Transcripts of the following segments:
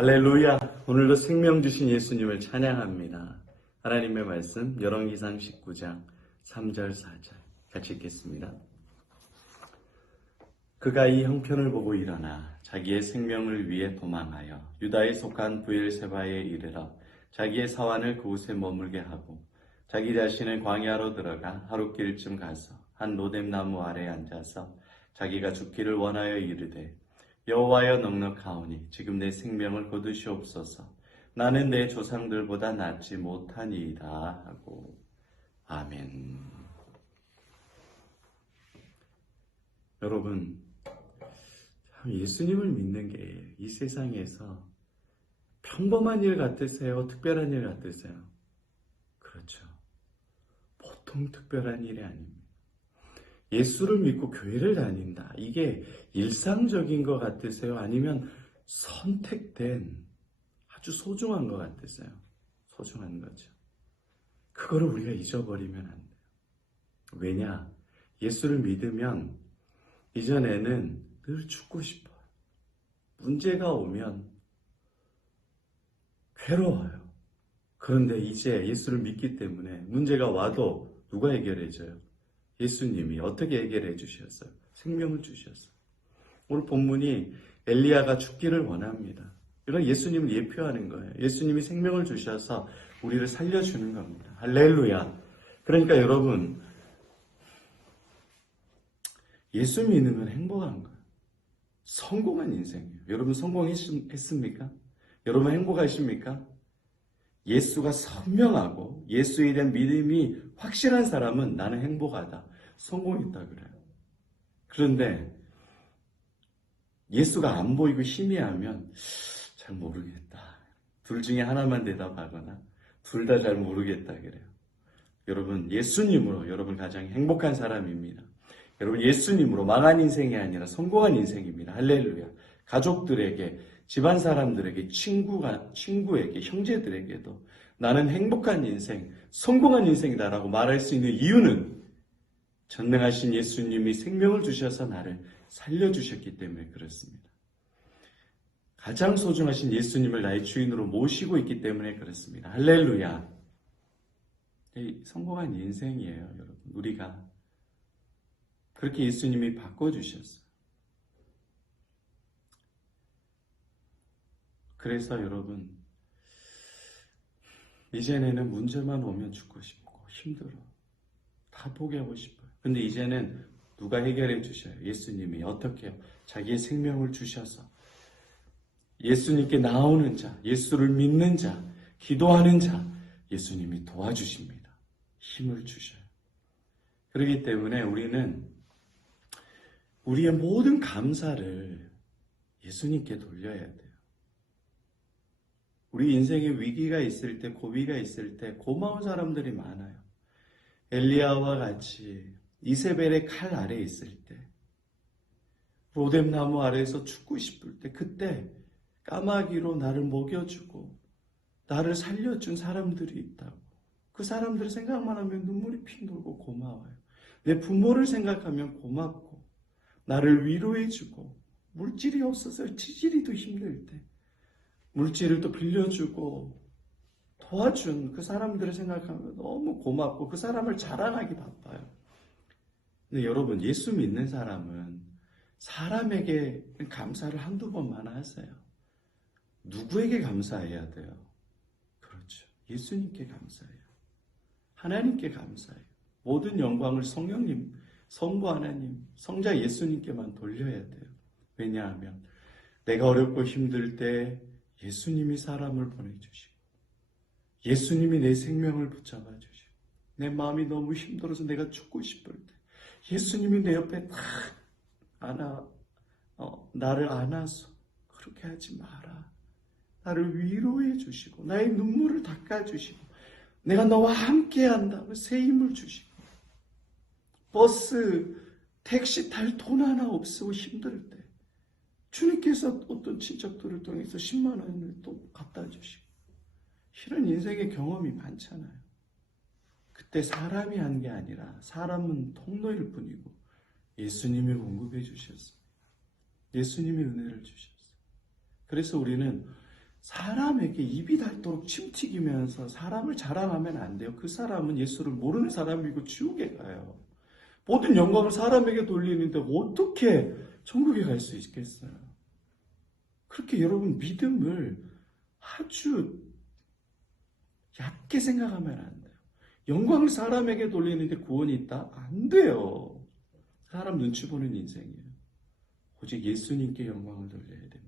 할렐루야! 오늘도 생명 주신 예수님을 찬양합니다. 하나님의 말씀 열왕기상 19장 3절 4절 같이 읽겠습니다. 그가 이 형편을 보고 일어나 자기의 생명을 위해 도망하여 유다에 속한 브엘세바에 이르러 자기의 사환을 그곳에 머물게 하고 자기 자신은 광야로 들어가 하룻길쯤 가서 한 로뎀나무 아래에 앉아서 자기가 죽기를 원하여 이르되 여호와여 넉넉하오니 지금 내 생명을 거두시옵소서. 나는 내 조상들보다 낫지 못하니이다 하고. 아멘. 여러분, 참 예수님을 믿는 게 이 세상에서 평범한 일 같으세요? 특별한 일 같으세요? 그렇죠. 보통 특별한 일이 아닙니다. 예수를 믿고 교회를 다닌다. 이게 일상적인 것 같으세요? 아니면 선택된 아주 소중한 것 같으세요? 소중한 거죠. 그거를 우리가 잊어버리면 안 돼요. 왜냐? 예수를 믿으면 이전에는 늘 죽고 싶어요. 문제가 오면 괴로워요. 그런데 이제 예수를 믿기 때문에 문제가 와도 누가 해결해줘요? 예수님이 어떻게 해결해 주셨어요? 생명을 주셨어요. 오늘 본문이 엘리야가 죽기를 원합니다. 이런 예수님을 예표하는 거예요. 예수님이 생명을 주셔서 우리를 살려주는 겁니다. 할렐루야. 그러니까 여러분, 예수 믿으면 행복한 거예요. 성공한 인생이에요. 여러분 성공했습니까? 여러분 행복하십니까? 예수가 선명하고 예수에 대한 믿음이 확실한 사람은 나는 행복하다, 성공했다 그래요. 그런데 예수가 안 보이고 희미하면 잘 모르겠다. 둘 중에 하나만 대답하거나 둘 다 잘 모르겠다 그래요. 여러분 예수님으로 여러분 가장 행복한 사람입니다. 여러분 예수님으로 망한 인생이 아니라 성공한 인생입니다. 할렐루야. 가족들에게, 집안 사람들에게, 친구에게, 형제들에게도 나는 행복한 인생, 성공한 인생이다라고 말할 수 있는 이유는 전능하신 예수님이 생명을 주셔서 나를 살려주셨기 때문에 그렇습니다. 가장 소중하신 예수님을 나의 주인으로 모시고 있기 때문에 그렇습니다. 할렐루야. 성공한 인생이에요, 여러분. 우리가 그렇게 예수님이 바꿔주셨어요. 그래서 여러분, 이전에는 문제만 오면 죽고 싶고 힘들어. 다 포기하고 싶어요. 근데 이제는 누가 해결해 주셔요? 예수님이. 어떻게 해요? 자기의 생명을 주셔서 예수님께 나오는 자, 예수를 믿는 자, 기도하는 자, 예수님이 도와주십니다. 힘을 주셔요. 그렇기 때문에 우리는 우리의 모든 감사를 예수님께 돌려야 돼요. 우리 인생에 위기가 있을 때, 고비가 있을 때 고마운 사람들이 많아요. 엘리야와 같이 이세벨의 칼 아래에 있을 때, 로뎀나무 아래에서 죽고 싶을 때, 그때 까마귀로 나를 먹여주고 나를 살려준 사람들이 있다고. 그 사람들 생각만 하면 눈물이 핑 돌고 고마워요. 내 부모를 생각하면 고맙고 나를 위로해주고 물질이 없어서 치질이도 힘들 때 물질을 또 빌려주고 도와준 그 사람들을 생각하면 너무 고맙고 그 사람을 자랑하기 바빠요. 근데 여러분, 예수 믿는 사람은 사람에게 감사를 한두 번만 하세요. 누구에게 감사해야 돼요? 그렇죠. 예수님께 감사해요. 하나님께 감사해요. 모든 영광을 성령님, 성부 하나님, 성자 예수님께만 돌려야 돼요. 왜냐하면 내가 어렵고 힘들 때 예수님이 사람을 보내주시고 예수님이 내 생명을 붙잡아 주시고 내 마음이 너무 힘들어서 내가 죽고 싶을 때 예수님이 내 옆에 딱 나를 안아서 그렇게 하지 마라. 나를 위로해 주시고 나의 눈물을 닦아 주시고 내가 너와 함께 한다고 새 힘을 주시고 버스, 택시 탈 돈 하나 없고 힘들 때 주님께서 어떤 친척들을 통해서 10만 원을 또 갖다 주시고 이런 인생의 경험이 많잖아요. 그때 사람이 한 게 아니라 사람은 통로일 뿐이고 예수님이 공급해 주셨어요. 예수님이 은혜를 주셨어요. 그래서 우리는 사람에게 입이 닳도록 침튀기면서 사람을 자랑하면 안 돼요. 그 사람은 예수를 모르는 사람이고 지옥에 가요. 모든 영광을 사람에게 돌리는데 어떻게 천국에 갈 수 있겠어요? 그렇게 여러분 믿음을 아주 얕게 생각하면 안 돼요. 영광을 사람에게 돌리는데 구원이 있다? 안 돼요. 사람 눈치 보는 인생이에요. 오직 예수님께 영광을 돌려야 됩니다.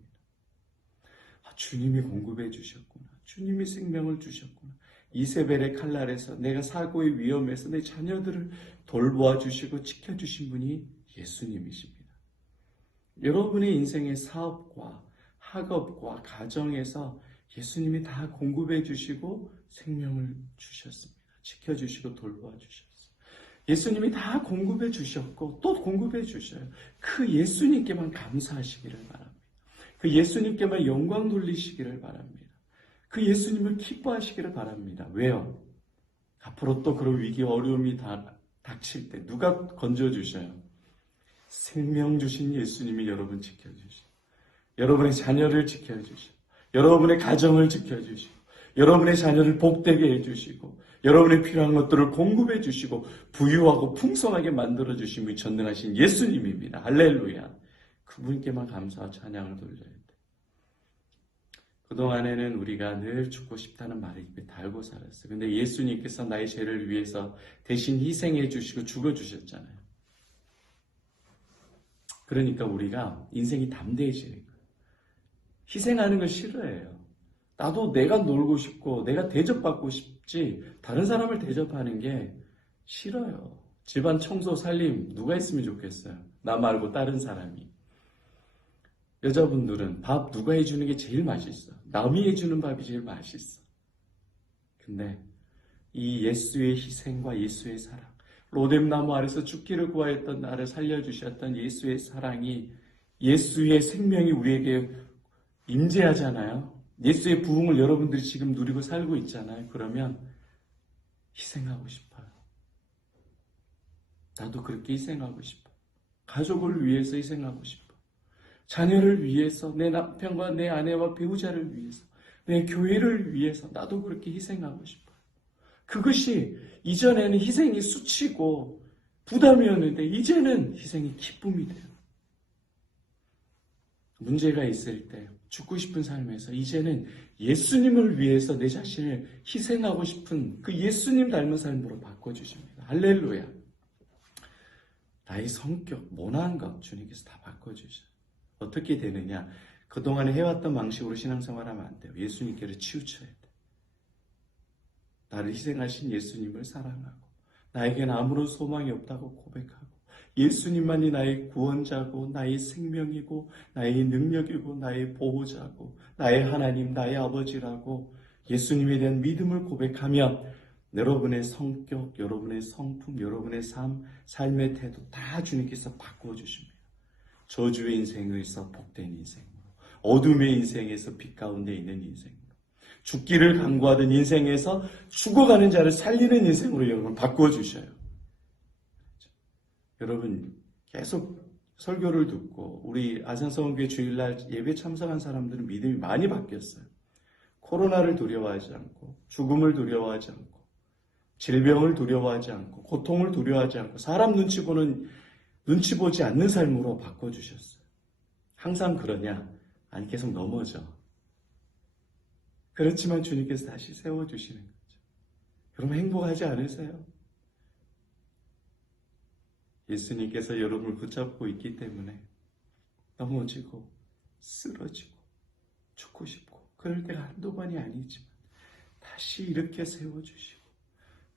주님이 공급해 주셨구나. 주님이 생명을 주셨구나. 이세벨의 칼날에서 내가 사고의 위험에서 내 자녀들을 돌보아 주시고 지켜주신 분이 예수님이십니다. 여러분의 인생의 사업과 학업과 가정에서 예수님이 다 공급해 주시고 생명을 주셨습니다. 지켜주시고 돌보아 주셨어요. 예수님이 다 공급해 주셨고 또 공급해 주셔요. 그 예수님께만 감사하시기를 바랍니다. 그 예수님께만 영광 돌리시기를 바랍니다. 그 예수님을 기뻐하시기를 바랍니다. 왜요? 앞으로 또 그런 위기와 어려움이 닥칠 때 누가 건져주셔요? 생명 주신 예수님이 여러분 지켜주시고 여러분의 자녀를 지켜주시고 여러분의 가정을 지켜주시고 여러분의 자녀를 복되게 해주시고 여러분의 필요한 것들을 공급해 주시고 부유하고 풍성하게 만들어주신 분이 전능하신 예수님입니다. 할렐루야. 그분께만 감사와 찬양을 돌려야 돼. 그동안에는 우리가 늘 죽고 싶다는 말을 입에 달고 살았어요. 근데 예수님께서 나의 죄를 위해서 대신 희생해 주시고 죽어주셨잖아요. 그러니까 우리가 인생이 담대해지는 거예요. 희생하는 걸 싫어해요. 나도 내가 놀고 싶고 내가 대접받고 싶지 다른 사람을 대접하는 게 싫어요. 집안 청소 살림 누가 했으면 좋겠어요. 나 말고 다른 사람이. 여자분들은 밥 누가 해주는 게 제일 맛있어. 남이 해주는 밥이 제일 맛있어. 근데 이 예수의 희생과 예수의 사랑, 로뎀나무 아래서 죽기를 구하였던 나를 살려주셨던 예수의 사랑이 예수의 생명이 우리에게 임재하잖아요. 예수의 부흥을 여러분들이 지금 누리고 살고 있잖아요. 그러면 희생하고 싶어요. 나도 그렇게 희생하고 싶어. 가족을 위해서 희생하고 싶어. 자녀를 위해서, 내 남편과 내 아내와 배우자를 위해서, 내 교회를 위해서 나도 그렇게 희생하고 싶어요. 그것이 이전에는 희생이 수치고 부담이었는데 이제는 희생이 기쁨이 돼요. 문제가 있을 때 죽고 싶은 삶에서 이제는 예수님을 위해서 내 자신을 희생하고 싶은 그 예수님 닮은 삶으로 바꿔주십니다. 할렐루야. 나의 성격, 모난 것 주님께서 다 바꿔주셔요. 어떻게 되느냐? 그동안에 해왔던 방식으로 신앙생활하면 안 돼요. 예수님께로 치우쳐야 돼. 나를 희생하신 예수님을 사랑하고 나에겐 아무런 소망이 없다고 고백하고 예수님만이 나의 구원자고 나의 생명이고 나의 능력이고 나의 보호자고 나의 하나님, 나의 아버지라고 예수님에 대한 믿음을 고백하면 여러분의 성격, 여러분의 성품, 여러분의 삶의 태도 다 주님께서 바꿔주십니다. 저주의 인생에서 복된 인생으로, 어둠의 인생에서 빛 가운데 있는 인생으로, 죽기를 간구하던 인생에서 죽어가는 자를 살리는 인생으로 여러분을 바꿔주셔요. 여러분 계속 설교를 듣고 우리 아산서원교회 주일날 예배 참석한 사람들은 믿음이 많이 바뀌었어요. 코로나를 두려워하지 않고 죽음을 두려워하지 않고 질병을 두려워하지 않고 고통을 두려워하지 않고 사람 눈치 보지 않는 삶으로 바꿔주셨어요. 항상 그러냐? 아니 계속 넘어져. 그렇지만 주님께서 다시 세워주시는 거죠. 여러분 행복하지 않으세요? 예수님께서 여러분을 붙잡고 있기 때문에 넘어지고 쓰러지고 죽고 싶고 그럴 때가 한두 번이 아니지만 다시 이렇게 세워주시고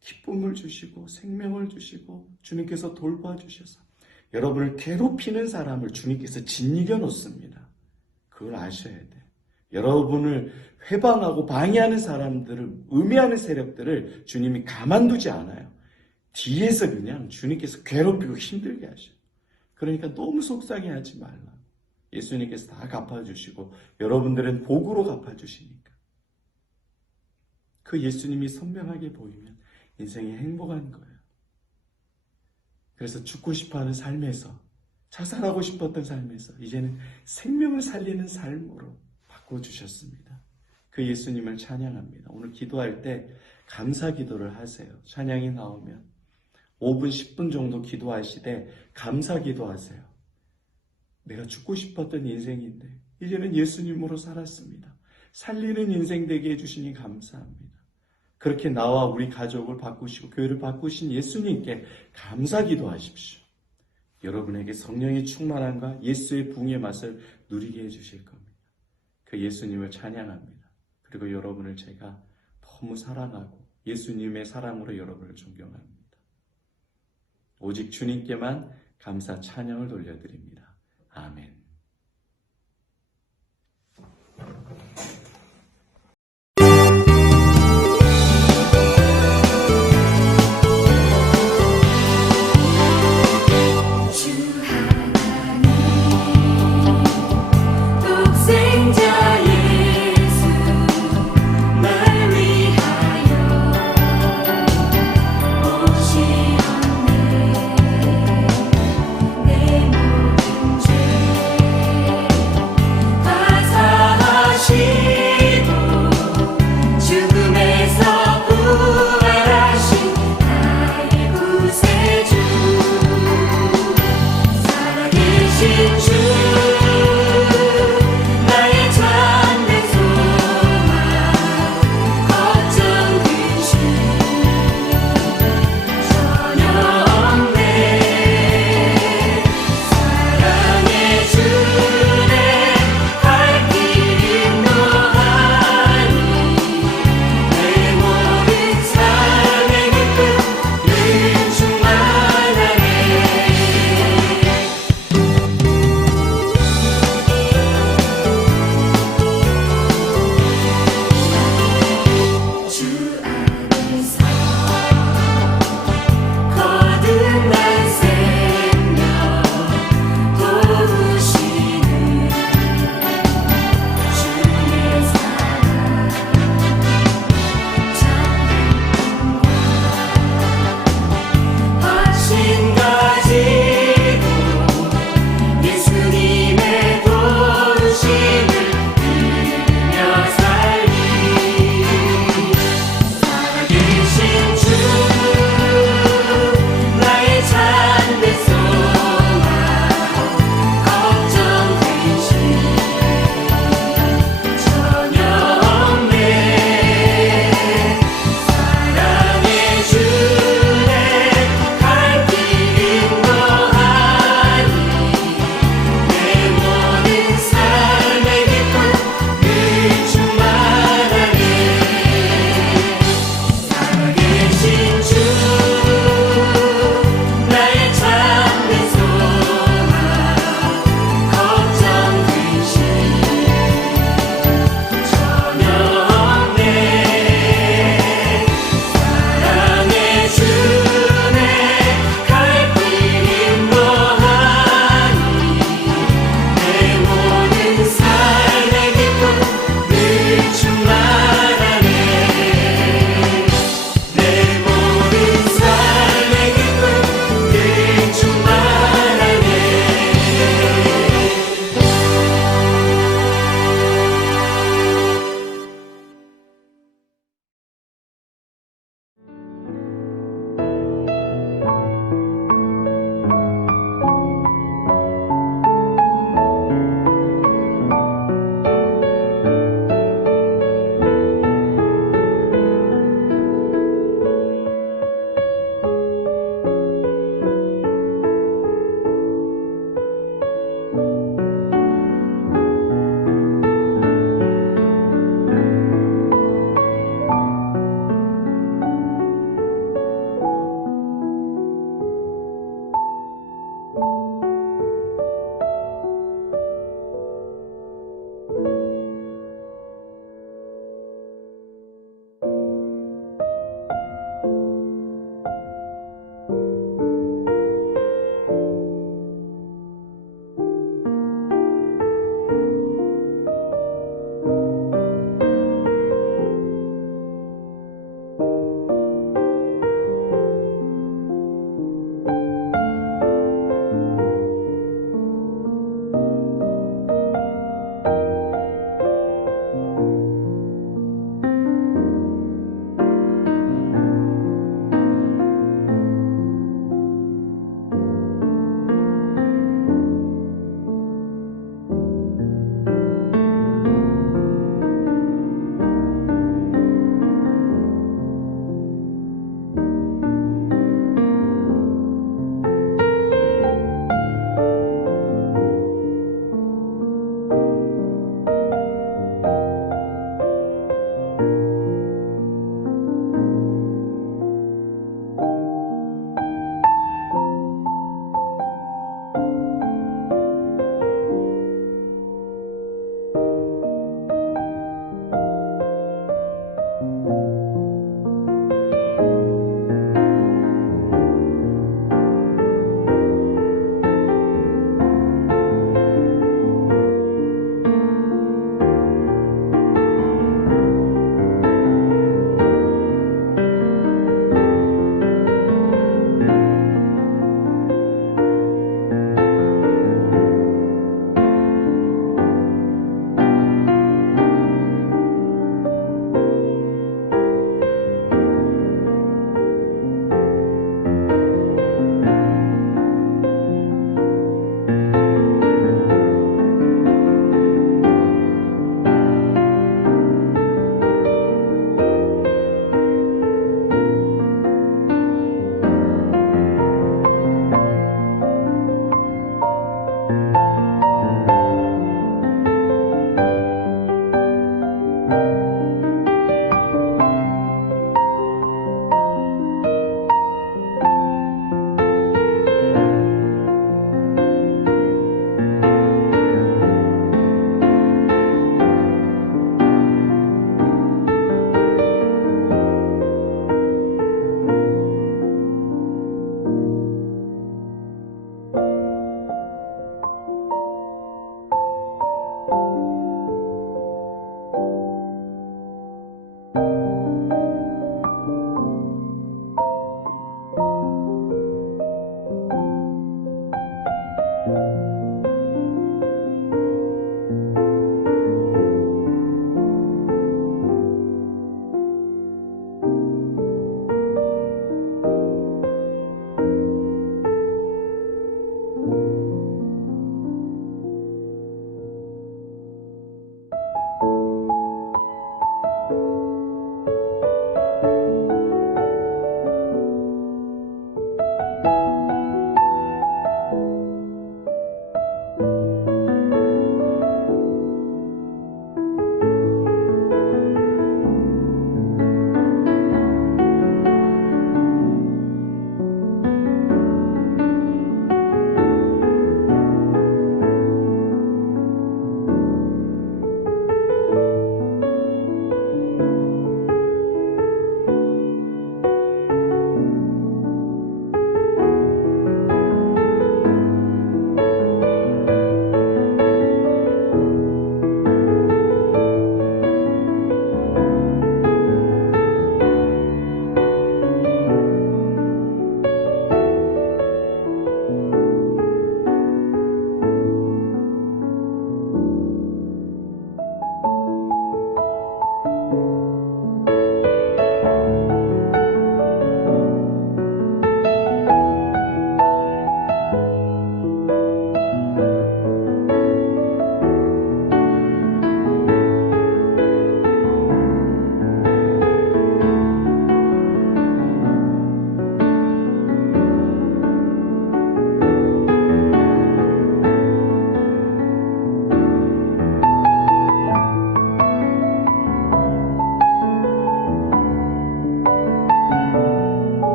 기쁨을 주시고 생명을 주시고 주님께서 돌봐주셔서 여러분을 괴롭히는 사람을 주님께서 짓이겨 놓습니다. 그걸 아셔야 돼요. 여러분을 회방하고 방해하는 사람들을 음해하는 세력들을 주님이 가만두지 않아요. 뒤에서 그냥 주님께서 괴롭히고 힘들게 하셔요. 그러니까 너무 속상해하지 말라. 예수님께서 다 갚아주시고 여러분들은 복으로 갚아주시니까. 그 예수님이 선명하게 보이면 인생이 행복한 거예요. 그래서 죽고 싶어하는 삶에서 자살하고 싶었던 삶에서 이제는 생명을 살리는 삶으로 바꿔주셨습니다. 그 예수님을 찬양합니다. 오늘 기도할 때 감사 기도를 하세요. 찬양이 나오면 5분, 10분 정도 기도하시되 감사 기도하세요. 내가 죽고 싶었던 인생인데 이제는 예수님으로 살았습니다. 살리는 인생 되게 해주시니 감사합니다. 그렇게 나와 우리 가족을 바꾸시고 교회를 바꾸신 예수님께 감사 기도하십시오. 여러분에게 성령의 충만함과 예수의 부흥의 맛을 누리게 해주실 겁니다. 그 예수님을 찬양합니다. 그리고 여러분을 제가 너무 사랑하고 예수님의 사랑으로 여러분을 존경합니다. 오직 주님께만 감사 찬양을 돌려드립니다. 아멘.